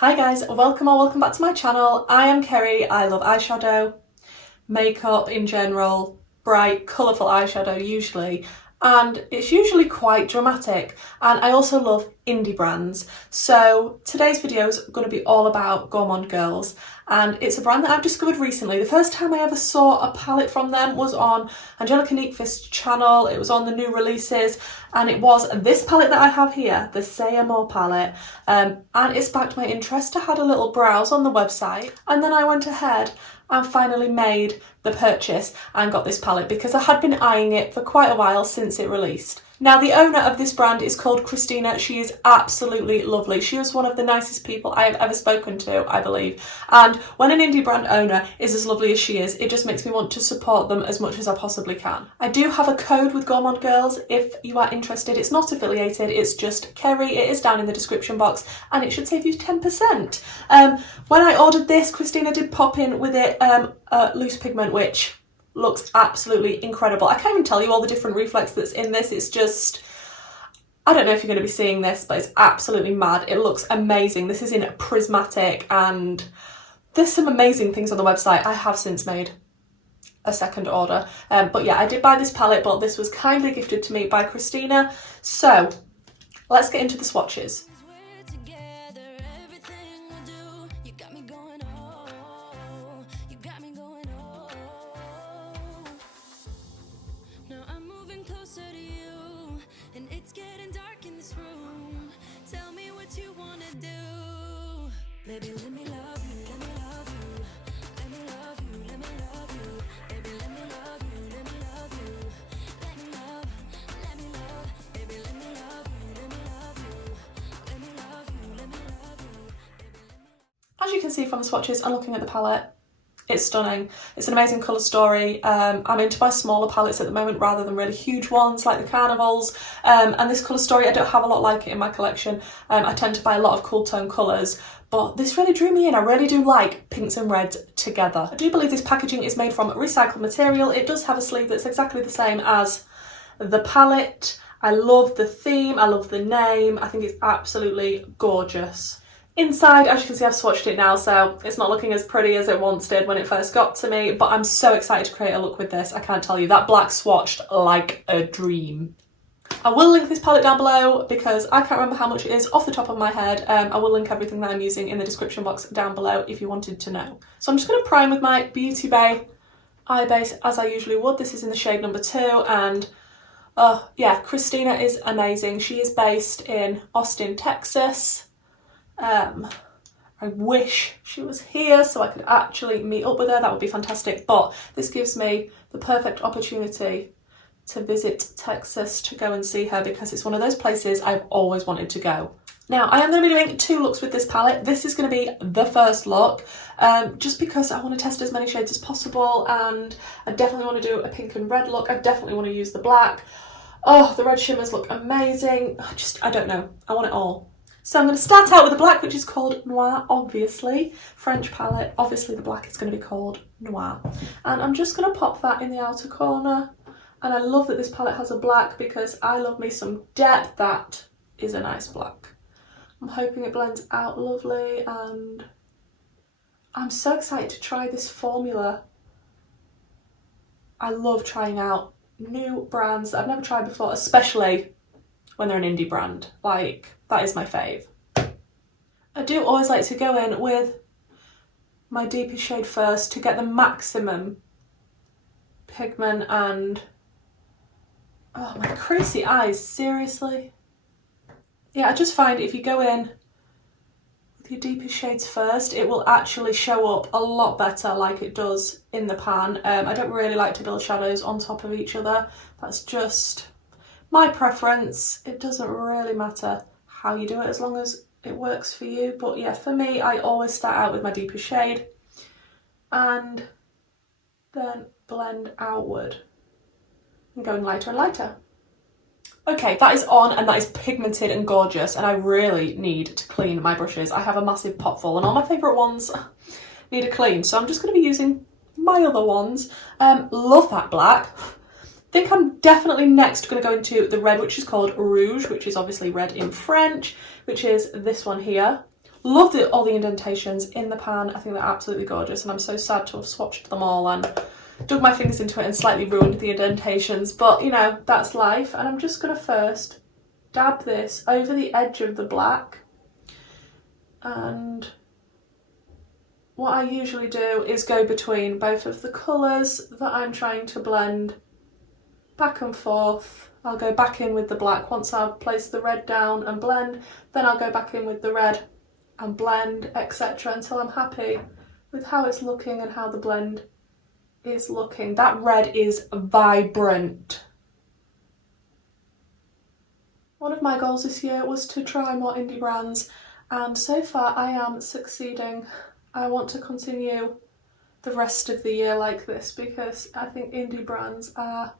Hi guys, welcome back to my channel. I am Kerry. I love eyeshadow, makeup in general, bright, colourful eyeshadow usually, and it's usually quite dramatic, and I also love indie brands. So today's video is going to be all about Gourmande Girls, and it's a brand that I've discovered recently. The first time I ever saw a palette from them was on Angelica Neekvist's channel. It was on the new releases, and it was this palette that I have here, the Say More palette, and it sparked my interest. I had a little browse on the website, and then I went ahead and finally made the purchase and got this palette because I had been eyeing it for quite a while since it released. Now, the owner of this brand is called Christina. She is absolutely lovely. She was one of the nicest people I have ever spoken to, I believe. And when an indie brand owner is as lovely as she is, it just makes me want to support them as much as I possibly can. I do have a code with Gourmande Girls if you are interested. It's not affiliated, it's just Kerry. It is down in the description box and it should save you 10%. When I ordered this, Christina did pop in with it loose pigment, which looks absolutely incredible. I can't even tell you all the different reflex that's in this. It's just, I don't know if you're going to be seeing this, but it's absolutely mad. It looks amazing. This is in prismatic, and there's some amazing things on the website. I have since made a second order, but yeah, I did buy this palette, but this was kindly gifted to me by Christina. So let's get into the swatches. Baby, let me love you, let me love you, let me love you, let me love you, baby, let me love you, let me love you, let me love, baby, let me love you, let me love you, let me love you, let me love you, baby, let me. As you can see from the swatches and looking at the palette, it's stunning. It's an amazing colour story. I'm into my smaller palettes at the moment rather than really huge ones like the Carnivals. And this colour story, I don't have a lot like it in my collection. I tend to buy a lot of cool tone colours, but this really drew me in. I really do like pinks and reds together. I do believe this packaging is made from recycled material. It does have a sleeve that's exactly the same as the palette. I love the theme, I love the name. I think it's absolutely gorgeous. Inside, as you can see, I've swatched it now, so it's not looking as pretty as it once did when it first got to me, but I'm so excited to create a look with this. I can't tell you, that black swatched like a dream. I will link this palette down below because I can't remember how much it is off the top of my head. I will link everything that I'm using in the description box down below if you wanted to know. So I'm just going to prime with my Beauty Bay eye base as I usually would. This is in the shade number 2, and yeah, Christina is amazing. She is based in Austin, Texas. I wish she was here so I could actually meet up with her. That would be fantastic, but this gives me the perfect opportunity to visit Texas to go and see her because it's one of those places I've always wanted to go. Now, I am going to be doing 2 looks with this palette. This is going to be the first look, just because I want to test as many shades as possible, and I definitely want to do a pink and red look. I definitely want to use the black. Oh, the red shimmers look amazing. I don't know. I want it all. So I'm going to start out with the black, which is called Noir, obviously. French palette, obviously the black is going to be called Noir. And I'm just going to pop that in the outer corner. And I love that this palette has a black because I love me some depth. That is a nice black. I'm hoping it blends out lovely, and I'm so excited to try this formula. I love trying out new brands that I've never tried before, especially when they're an indie brand. Like, that is my fave. I do always like to go in with my deepest shade first to get the maximum pigment, and oh, my creasy eyes, seriously. Yeah, I just find if you go in with your deepest shades first, it will actually show up a lot better like it does in the pan. I don't really like to build shadows on top of each other. That's just my preference. It doesn't really matter how you do it as long as it works for you. But yeah, for me, I always start out with my deepest shade and then blend outward and going lighter and lighter. Okay, that is on and that is pigmented and gorgeous, and I really need to clean my brushes. I have a massive pot full and all my favourite ones need a clean, so I'm just going to be using my other ones. Love that black. think I'm definitely next going to go into the red, which is called Rouge, which is obviously red in French, which is this one here. Love all the indentations in the pan. I think they're absolutely gorgeous, and I'm so sad to have swatched them all and dug my fingers into it and slightly ruined the indentations, but you know, that's life. And I'm just going to first dab this over the edge of the black, and what I usually do is go between both of the colours that I'm trying to blend, back and forth. I'll go back in with the black once I've placed the red down and blend, then I'll go back in with the red and blend, etc., until I'm happy with how it's looking and how the blend is looking. That red is vibrant. One of my goals this year was to try more indie brands, and so far I am succeeding. I want to continue the rest of the year like this because I think indie brands are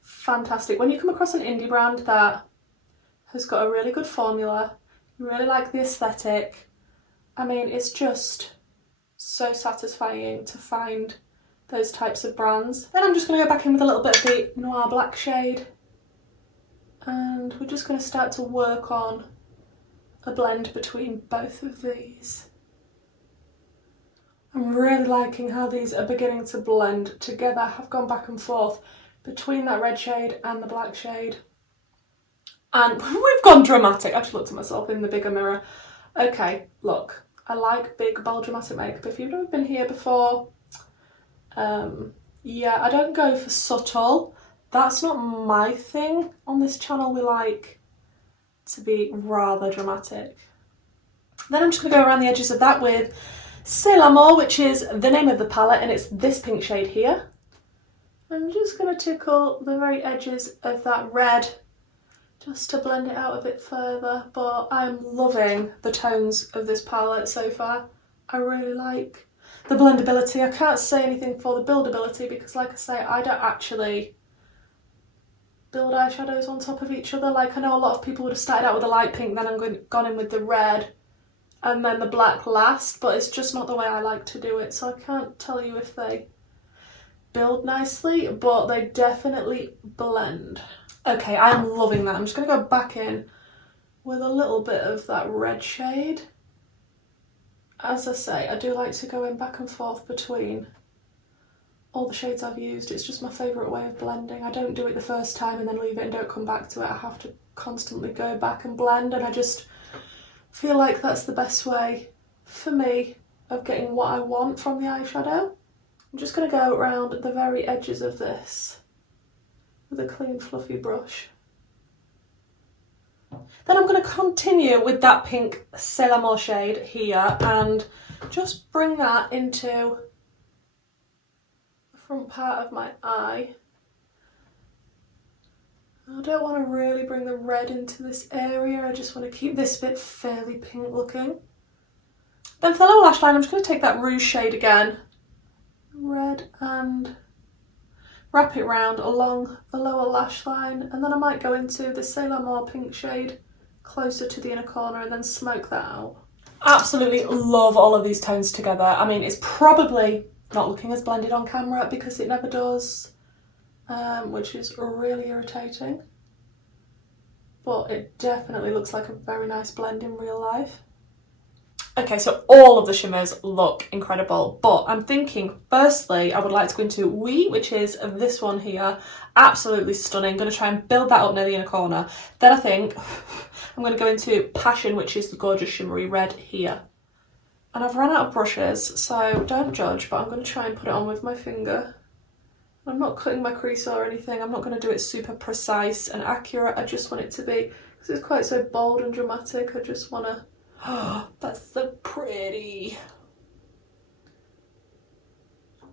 fantastic. When you come across an indie brand that has got a really good formula, you really like the aesthetic, I mean, it's just so satisfying to find those types of brands. Then I'm just going to go back in with a little bit of the Noir Black shade, and we're just going to start to work on a blend between both of these. I'm really liking how these are beginning to blend together. I've gone back and forth between that red shade and the black shade, and we've gone dramatic. I just looked at myself in the bigger mirror. Okay, look, I like big, bold, dramatic makeup. If you've never been here before, yeah, I don't go for subtle. That's not my thing. On this channel, we like to be rather dramatic. Then I'm just going to go around the edges of that with C'est l'Amour, which is the name of the palette, and it's this pink shade here. I'm just going to tickle the very edges of that red just to blend it out a bit further, but I'm loving the tones of this palette so far. I really like the blendability. I can't say anything for the buildability because, like I say, I don't actually build eyeshadows on top of each other. Like, I know a lot of people would have started out with a light pink, then I'm gone in with the red and then the black last, but it's just not the way I like to do it, so I can't tell you if they build nicely, but they definitely blend. Okay, I'm loving that. I'm just going to go back in with a little bit of that red shade. As I say, I do like to go in back and forth between all the shades I've used. It's just my favourite way of blending. I don't do it the first time and then leave it and don't come back to it. I have to constantly go back and blend, and I just feel like that's the best way for me of getting what I want from the eyeshadow. I'm just going to go around the very edges of this with a clean fluffy brush. Then I'm going to continue with that pink C'est l'Amour shade here and just bring that into the front part of my eye. I don't want to really bring the red into this area, I just want to keep this bit fairly pink looking. Then for the lower lash line, I'm just going to take that rouge shade again, red, and wrap it round along the lower lash line, and then I might go into the C'est l'Amour pink shade closer to the inner corner and then smoke that out. Absolutely love all of these tones together. I mean, it's probably not looking as blended on camera because it never does, which is really irritating, but it definitely looks like a very nice blend in real life. Okay, so all of the shimmers look incredible, but I'm thinking firstly I would like to go into Oui, which is this one here. Absolutely stunning. I'm going to try and build that up near the inner corner. Then I think I'm going to go into Passion, which is the gorgeous shimmery red here. And I've run out of brushes, so don't judge, but I'm going to try and put it on with my finger. I'm not cutting my crease or anything. I'm not going to do it super precise and accurate. I just want it to be, because it's quite so bold and dramatic, I just want to... Oh, that's so pretty.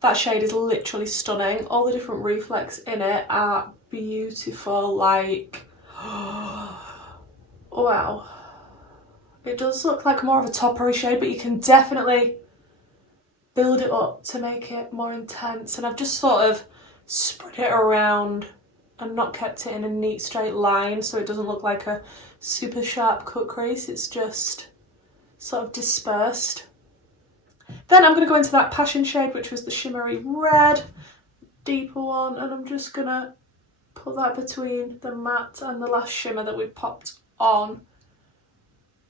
That shade is literally stunning. All the different reflex in it are beautiful, like, wow. It does look like more of a toppery shade, but you can definitely build it up to make it more intense. And I've just sort of spread it around and not kept it in a neat straight line so it doesn't look like a super sharp cut crease. It's just sort of dispersed. Then I'm going to go into that Passion shade, which was the shimmery red, deeper one, and I'm just going to put that between the matte and the last shimmer that we popped on.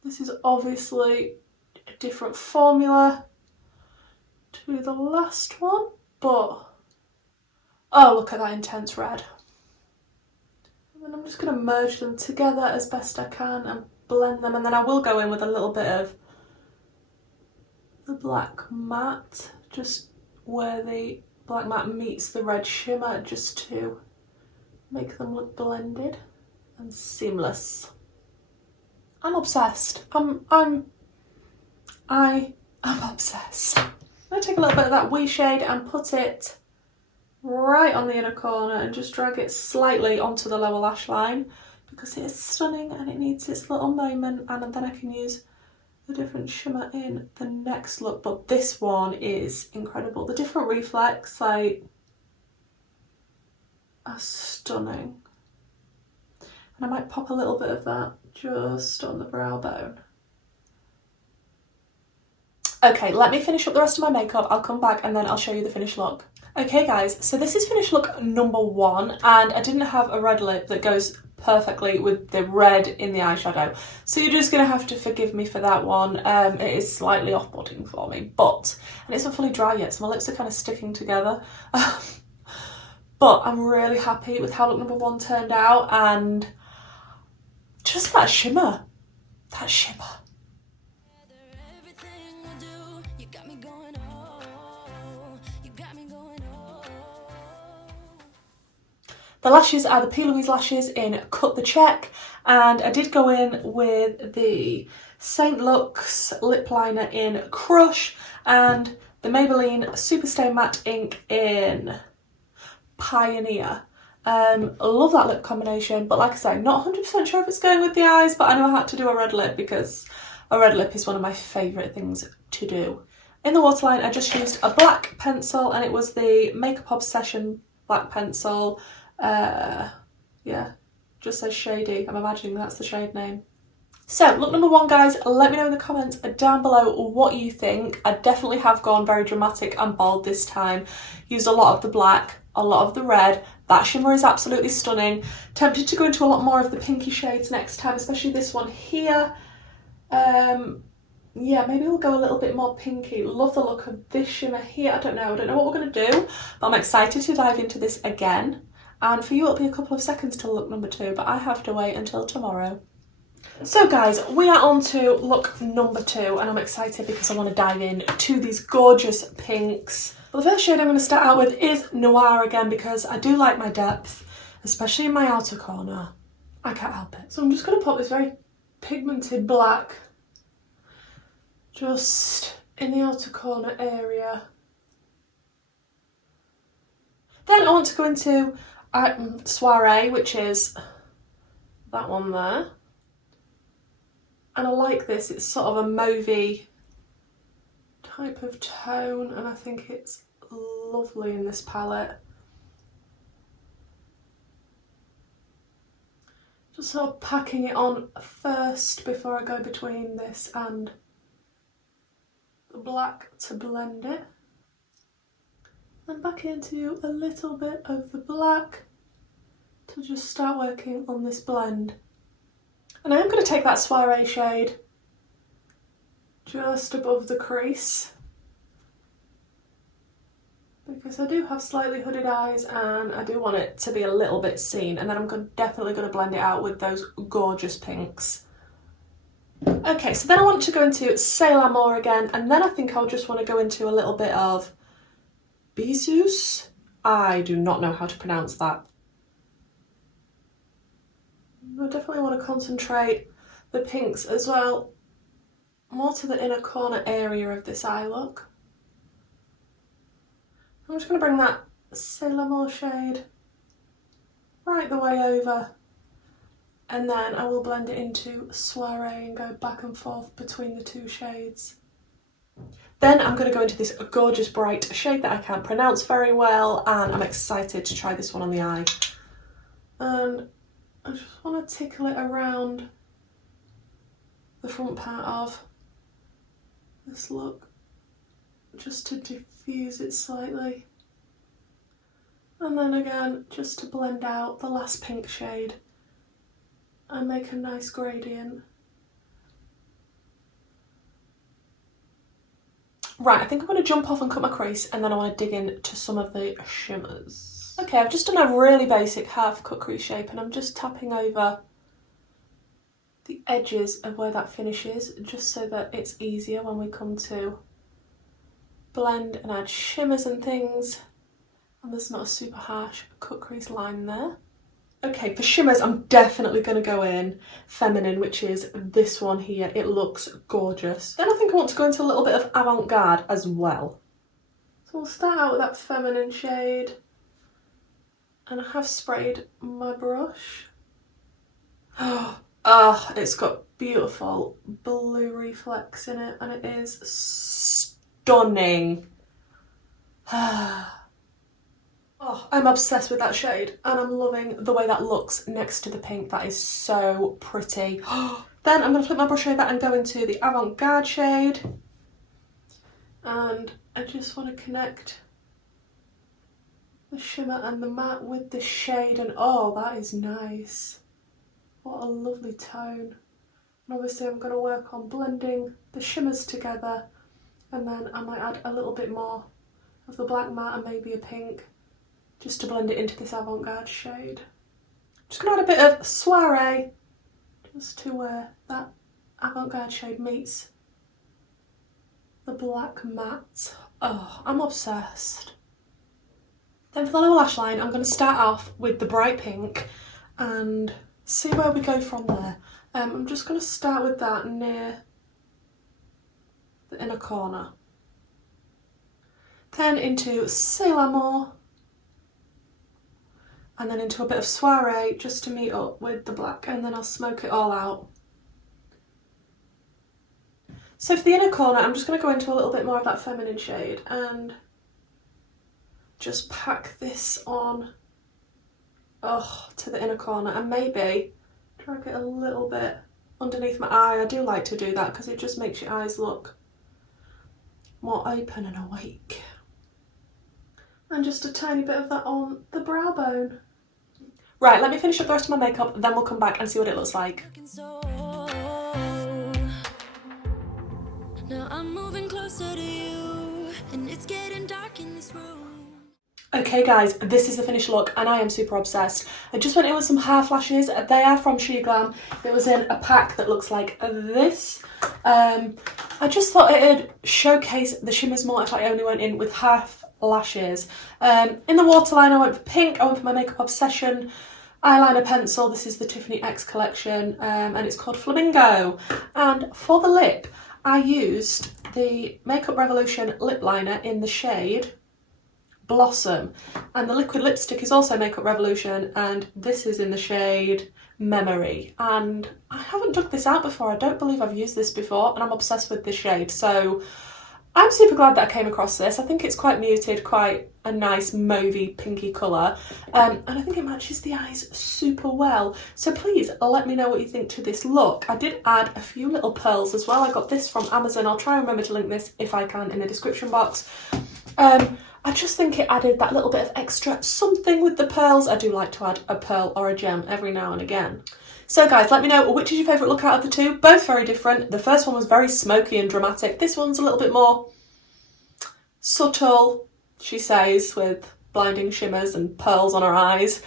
This is obviously a different formula to the last one, but oh, look at that intense red. And then I'm just going to merge them together as best I can and blend them, and then I will go in with a little bit of the black matte, just where the black matte meets the red shimmer, just to make them look blended and seamless. I'm obsessed. I am obsessed. I'm going to take a little bit of that wee shade and put it right on the inner corner and just drag it slightly onto the lower lash line, because it is stunning and it needs its little moment, and then I can use the different shimmer in the next look. But this one is incredible. The different reflex, like, are stunning. And I might pop a little bit of that just on the brow bone. Okay, let me finish up the rest of my makeup. I'll come back and then I'll show you the finished look. Okay guys, so this is finished look number 1, and I didn't have a red lip that goes perfectly with the red in the eyeshadow, so you're just gonna have to forgive me for that one. It is slightly off-putting for me, and it's not fully dry yet, so my lips are kind of sticking together. But I'm really happy with how look number 1 turned out, and just that shimmer. The lashes are the P. Louise lashes in Cut the Check, and I did go in with the St. Luxe lip liner in Crush and the Maybelline Superstay Matte Ink in Pioneer. Love that lip combination, but like I say, not 100% sure if it's going with the eyes, but I know I had to do a red lip because a red lip is one of my favourite things to do. In the waterline, I just used a black pencil, and it was the Makeup Obsession black pencil. Yeah, just says shady. I'm imagining that's the shade name. So look number 1, guys, let me know in the comments down below what you think. I definitely have gone very dramatic and bold this time. Used a lot of the black, a lot of the red. That shimmer is absolutely stunning. Tempted to go into a lot more of the pinky shades next time, especially this one here. Yeah, maybe we'll go a little bit more pinky. Love the look of this shimmer here. I don't know what we're going to do, but I'm excited to dive into this again. And for you, it'll be a couple of seconds till look number 2, but I have to wait until tomorrow. So guys, we are on to look number 2, and I'm excited because I want to dive in to these gorgeous pinks. But the first shade I'm going to start out with is Noir again, because I do like my depth, especially in my outer corner. I can't help it. So I'm just going to pop this very pigmented black just in the outer corner area. Then I want to go into Soiree, which is that one there. And I like this, it's sort of a mauvey type of tone, and I think it's lovely in this palette. Just sort of packing it on first before I go between this and the black to blend it. Then back into a little bit of the black to just start working on this blend. And I am going to take that Soiree shade just above the crease, because I do have slightly hooded eyes and I do want it to be a little bit seen, and then I'm definitely going to blend it out with those gorgeous pinks. Okay, so then I want to go into C'est l'Amour again, and then I think I'll just want to go into a little bit of Bisous. I do not know how to pronounce that. I definitely want to concentrate the pinks as well, more to the inner corner area of this eye look. I'm just going to bring that C'est l'Amour shade right the way over, and then I will blend it into Soiree and go back and forth between the 2 shades. Then I'm going to go into this gorgeous bright shade that I can't pronounce very well, and I'm excited to try this one on the eye. And I just want to tickle it around the front part of this look, just to diffuse it slightly. And then again, just to blend out the last pink shade and make a nice gradient Right, I think I'm going to jump off and cut my crease, and then I want to dig into some of the shimmers. Okay, I've just done a really basic half cut crease shape, and I'm just tapping over the edges of where that finishes, just so that it's easier when we come to blend and add shimmers and things, and there's not a super harsh cut crease line there. Okay, for shimmers, I'm definitely going to go in feminine, which is this one here. It looks gorgeous. Then I think I want to go into a little bit of avant-garde as well. So we'll start out with that feminine shade, and I have sprayed my brush. Oh, it's got beautiful blue reflex in it, and it is stunning. Oh, I'm obsessed with that shade, and I'm loving the way that looks next to the pink. That is so pretty. Then I'm going to flip my brush over and go into the avant-garde shade, and I just want to connect the shimmer and the matte with the shade, and oh, that is nice. What a lovely tone. And obviously I'm going to work on blending the shimmers together, and then I might add a little bit more of the black matte and maybe a pink, just to blend it into this avant-garde shade. Just going to add a bit of soiree, just to where that avant-garde shade meets the black matte. Oh, I'm obsessed. Then for the lower lash line, I'm going to start off with the bright pink and see where we go from there. I'm just going to start with that near the inner corner. Then into C'est l'Amour, and then into a bit of soiree just to meet up with the black, and then I'll smoke it all out. So for the inner corner, I'm just going to go into a little bit more of that feminine shade and just pack this on to the inner corner, and maybe drag it a little bit underneath my eye. I do like to do that because it just makes your eyes look more open and awake. And just a tiny bit of that on the brow bone. Right, let me finish up the rest of my makeup, then we'll come back and see what it looks like. Now I'm moving closer to you, and it's getting dark in this room. Okay guys, this is the finished look, and I am super obsessed. I just went in with some half lashes. They are from Sheglam. It was in a pack that looks like this. I just thought it'd showcase the shimmers more if I only went in with half lashes. In the waterline I went for pink. I went for my Makeup Obsession eyeliner pencil. This is the Tiffany X collection, and it's called Flamingo. And for the lip, I used the Makeup Revolution lip liner in the shade Blossom, and the liquid lipstick is also Makeup Revolution, and this is in the shade Memory. And I haven't dug this out before. I don't believe I've used this before, and I'm obsessed with this shade, so I'm super glad that I came across this. I think it's quite muted, quite a nice mauvey pinky colour, and I think it matches the eyes super well. So please let me know what you think to this look. I did add a few little pearls as well. I got this from Amazon. I'll try and remember to link this if I can in the description box. I just think it added that little bit of extra something with the pearls. I do like to add a pearl or a gem every now and again. So guys, let me know which is your favourite look out of the two. Both very different. The first one was very smoky and dramatic. This one's a little bit more subtle, she says, with blinding shimmers and pearls on her eyes.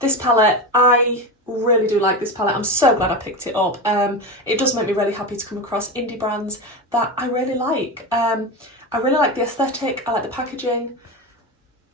This palette, I really do like this palette. I'm so glad I picked it up. It does make me really happy to come across indie brands that I really like. I really like the aesthetic, I like the packaging.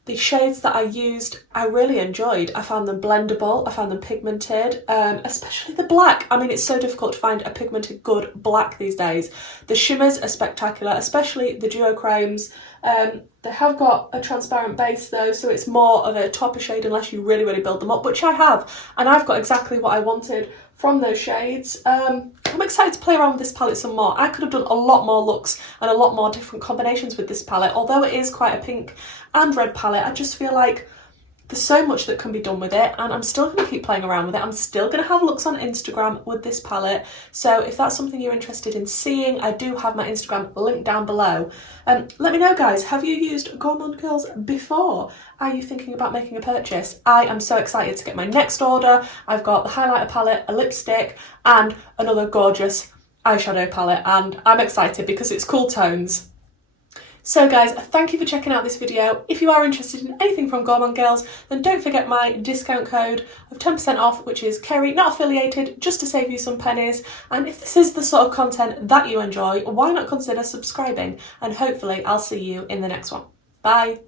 The shades that I used, I really enjoyed. I found them blendable, I found them pigmented, especially the black. I mean, it's so difficult to find a pigmented good black these days. The shimmers are spectacular, especially the duochromes. They have got a transparent base though, so it's more of a topper shade unless you really, really build them up, which I have. And I've got exactly what I wanted from those shades. I'm excited to play around with this palette some more. I could have done a lot more looks and a lot more different combinations with this palette. Although it is quite a pink and red palette, I just feel like there's so much that can be done with it, and I'm still going to keep playing around with it. I'm still going to have looks on Instagram with this palette, so if that's something you're interested in seeing, I do have my Instagram linked down below. Let me know guys, have you used Gourmande Girls before? Are you thinking about making a purchase? I am so excited to get my next order. I've got the highlighter palette, a lipstick, and another gorgeous eyeshadow palette, and I'm excited because it's cool tones So guys, thank you for checking out this video. If you are interested in anything from Gourmande Girls, then don't forget my discount code of 10% off, which is Kerry, not affiliated, just to save you some pennies. And if this is the sort of content that you enjoy, why not consider subscribing? And hopefully I'll see you in the next one. Bye!